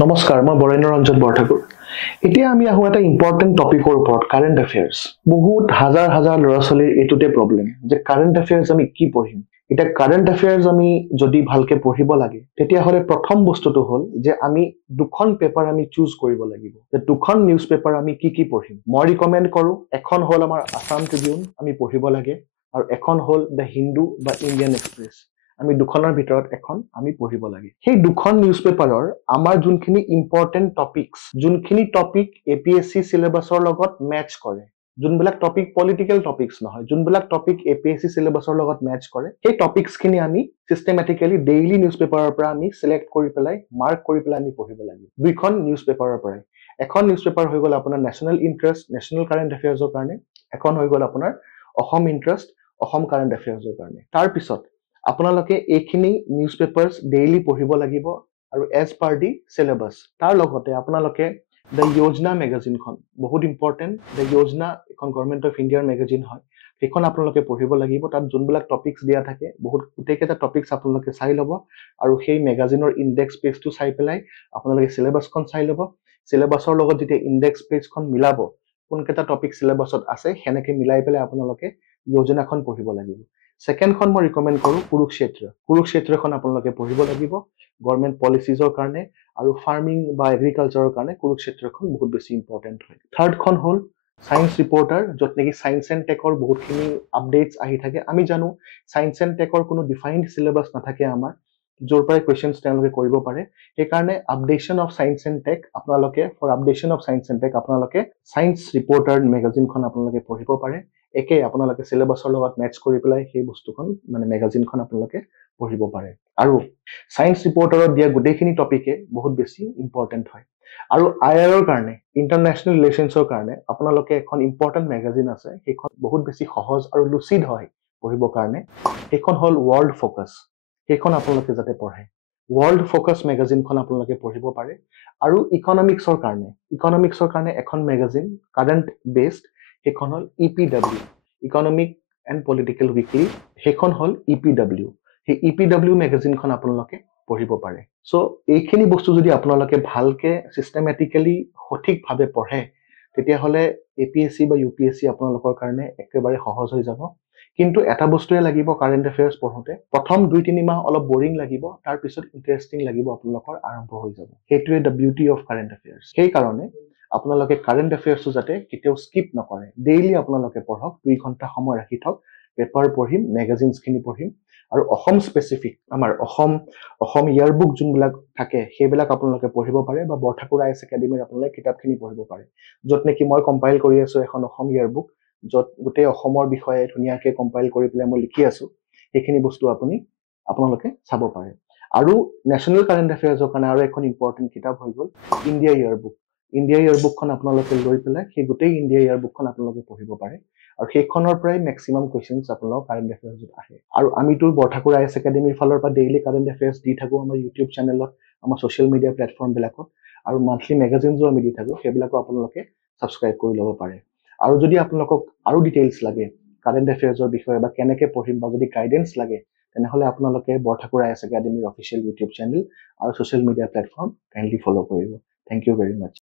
নমস্কাৰ, মই বৰেণ্য ৰঞ্জন বৰঠাকুৰ। এতিয়া আমি আহোঁ এটা ইম্পৰ্টেণ্ট টপিকৰ ওপৰত, কাৰেণ্ট এফেয়াৰ্ছ। বহুত হাজাৰ হাজাৰ ল'ৰা ছোৱালীৰ এইটোতে প্ৰব্লেম যে কাৰেণ্ট এফেয়াৰ্ছ আমি কি পঢ়িম। এতিয়া কাৰেণ্ট এফেয়াৰ্ছ আমি যদি ভালকে পঢ়িব লাগে, তেতিয়াহ'লে প্ৰথম বস্তুটো হ'ল যে আমি দুখন পেপাৰ আমি চুজ কৰিব লাগিব, যে দুখন নিউজ পেপাৰ আমি কি পঢ়িম। মই ৰিকমেণ্ড কৰোঁ, এখন হ'ল আমাৰ আছাম ট্ৰিবিউন, আমি পঢ়িব লাগে, আৰু এখন হ'ল দ্য হিন্দু বা ইণ্ডিয়ান এক্সপ্ৰেছ। আমি দুখনৰ ভিতৰত এখন আমি পঢ়িব লাগে। সেই দুখন নিউজ পেপাৰৰ আমাৰ যোনখিনি ইম্পৰ্টেণ্ট টপিকছ, যোনখিনি টপিক APSC চিলেবাছৰ লগত মেচ কৰে, যোনবিলাক টপিক পলিটিকেল টপিকছ নহয়, যোনবিলাক টপিক APSC চিলেবাছৰ লগত মেচ কৰে, সেই টপিকছখিনি আমি চিষ্টেমেটিকেলি ডেইলি নিউজ পেপাৰৰ পৰা আমি চিলেক্ট কৰি পেলাই, মাৰ্ক কৰি পেলাই আমি পঢ়িব লাগে। দুইখন নিউজ পেপাৰৰ পৰাই। এখন নিউজ পেপাৰ হৈ গ'ল আপোনাৰ নেশ্যনেল ইণ্টাৰেষ্ট, নেশ্যনেল কাৰেণ্ট এফেয়াৰ্ছৰ কাৰণে। এখন হৈ গ'ল আপোনাৰ অসম ইণ্টাৰেষ্ট, অসম কাৰেণ্ট এফেয়াৰ্ছৰ কাৰণে। তাৰপিছত আপোনালোকে এইখিনি নিউজ পেপাৰ্ছ ডেইলি পঢ়িব লাগিব, আৰু এজ পাৰ দি চিলেবাছ। তাৰ লগতে আপোনালোকে দ্য য়োজনা মেগাজিনখন, বহুত ইম্পৰ্টেণ্ট। দ্য য়োজনা এখন গভৰ্ণমেণ্ট অফ ইণ্ডিয়াৰ মেগাজিন হয়, সেইখন আপোনালোকে পঢ়িব লাগিব। তাত যোনবিলাক টপিকছ দিয়া থাকে, গোটেইকেইটা টপিকছ আপোনালোকে চাই ল'ব, আৰু সেই মেগাজিনৰ ইণ্ডেক্স পেজটো চাই পেলাই আপোনালোকে চিলেবাছখন চাই ল'ব। চিলেবাছৰ লগত যেতিয়া ইণ্ডেক্স পেজখন মিলাব, কোনকেইটা টপিক চিলেবাছত আছে, সেনেকে মিলাই পেলাই আপোনালোকে য়োজনাখন পঢ়িব লাগিব। ছেকেণ্ডখন মই ৰিকমেণ্ড কৰোঁ কুৰুক্ষেত্ৰ। কুৰুক্ষেত্ৰখন আপোনালোকে পঢ়িব লাগিব গভৰ্ণমেণ্ট পলিচিজৰ কাৰণে, আৰু ফাৰ্মিং বা এগ্ৰিকালচাৰৰ কাৰণে কুৰুক্ষেত্ৰখন বহুত বেছি ইম্পৰ্টেণ্ট হয়। থাৰ্ডখন হ'ল ছায়েন্স ৰিপৰ্টাৰ, য'ত নেকি ছায়েন্স এণ্ড টেকৰ বহুতখিনি আপডেটছ আহি থাকে। আমি জানো ছায়েন্স এণ্ড টেকৰ কোনো ডিফাইনড চিলেবাছ নাথাকে আমাৰ, য'ৰ পৰাই কুৱেশ্যনছ তেওঁলোকে কৰিব পাৰে। সেইকাৰণে updation of science and tech আপোনালোকে, for updation of science and tech আপোনালোকে ছায়েন্স ৰিপৰ্টাৰ মেগাজিনখন আপোনালোকে পঢ়িব পাৰে। একে আপোনালোকে চিলেবাছৰ লগত মেটচ কৰি পেলাই সেই বস্তুখন, মেগাজিনখন আপোনালোকে পঢ়িব পাৰে। আৰু ছায়েন্স ৰিপৰ্টাৰত দিয়া গোটেইখিনি টপিকে বহুত বেছি ইম্পৰ্টেণ্ট হয়। আৰু IR কাৰণে, ইণ্টাৰনেশ্যনেল ৰিলেশ্যনছৰ কাৰণে আপোনালোকে এখন ইম্পৰ্টেণ্ট মেগাজিন আছে, সেইখন বহুত বেছি সহজ আৰু লুচিড হয় পঢ়িবৰ কাৰণে। সেইখন হ'ল ৱৰ্ল্ড ফ'কাছ। সেইখন আপোনালোকে যাতে পঢ়ে। ৱৰ্ল্ড ফ'কাছ মেগাজিনখন আপোনালোকে পঢ়িব পাৰে। আৰু ইকনমিক্সৰ কাৰণে এখন মেগাজিন, কাৰেণ্ট বেছড, সেইখন হ'ল EPW, economic and political weekly. সেইখন হ'ল EPW। সেই EPW মেগাজিনখন আপোনালোকে পঢ়িব পাৰে। চ' এইখিনি বস্তু যদি আপোনালোকে ভালকে চিষ্টেমেটিকেলি সঠিকভাৱে পঢ়ে, তেতিয়াহ'লে APSC বা UPSC আপোনালোকৰ কাৰণে একেবাৰে সহজ হৈ যাব। কিন্তু এটা বস্তুৱে লাগিব কাৰেণ্ট এফেয়াৰ্ছ পঢ়োঁতে, প্ৰথম 2-3 মাহ অলপ বৰিং লাগিব, তাৰপিছত ইণ্টাৰেষ্টিং লাগিব, আপোনালোকৰ আৰম্ভ হৈ যাব। সেইটোৱে the beauty of current affairs. সেইকাৰণে আপোনালোকে কাৰেণ্ট এফেয়াৰ্ছটো যাতে কেতিয়াও স্কিপ নকৰে, ডেইলি আপোনালোকে পঢ়ক, 2 ঘণ্টা সময় ৰাখি থওক। পেপাৰ পঢ়িম, মেগাজিনছখিনি পঢ়িম, আৰু অসম স্পেচিফিক, আমাৰ অসম ইয়াৰবুক যোনবিলাক থাকে, সেইবিলাক আপোনালোকে পঢ়িব পাৰে, বা বৰঠাকুৰ IAS একাডেমীৰ আপোনালোকে কিতাপখিনি পঢ়িব পাৰে, য'ত নেকি মই কম্পাইল কৰি আছোঁ এখন অসম ইয়াৰবুক, য'ত গোটেই অসমৰ বিষয়ে ধুনীয়াকৈ কম্পাইল কৰি পেলাই মই লিখি আছোঁ। সেইখিনি বস্তু আপোনালোকে চাব পাৰে। আৰু নেশ্যনেল কাৰেণ্ট এফেয়াৰ্ছৰ কাৰণে আৰু এখন ইম্পৰ্টেণ্ট কিতাপ হৈ গ'ল ইণ্ডিয়া ইয়াৰবুক। ইণ্ডিয়া ইয়াৰবুকখন আপোনালোকে লৈ পেলাই সেই গোটেই ইণ্ডিয়া ইয়াৰবুকখন আপোনালোকে পঢ়িব পাৰে, আৰু সেইখনৰ পৰাই মেক্সিমাম কুৱেশ্যনছ আপোনালোকৰ কাৰেণ্ট এফেয়াৰ্ছত আহে। আৰু আমিতো বৰঠাকুৰ IAS একাডেমীৰ ফালৰ পৰা ডেইলি কাৰেণ্ট এফেয়াৰ্ছ দি থাকোঁ আমাৰ ইউটিউব চেনেলত, আমাৰ ছ'চিয়েল মিডিয়া প্লেটফৰ্মবিলাকত, আৰু মান্থলি মেগাজিনছো আমি দি থাকোঁ, সেইবিলাকো আপোনালোকে ছাবস্ক্ৰাইব কৰি ল'ব পাৰে। আৰু যদি আপোনালোকক আৰু ডিটেইলছ লাগে কাৰেণ্ট এফেয়াৰ্ছৰ বিষয়ে, বা কেনেকৈ পঢ়িম, বা যদি গাইডেন্স লাগে, তেনেহ'লে আপোনালোকে বৰঠাকুৰ IAS একাডেমীৰ অফিচিয়েল ইউটিউব চেনেল আৰু social media platform kindly follow' কৰিব। Thank you very much.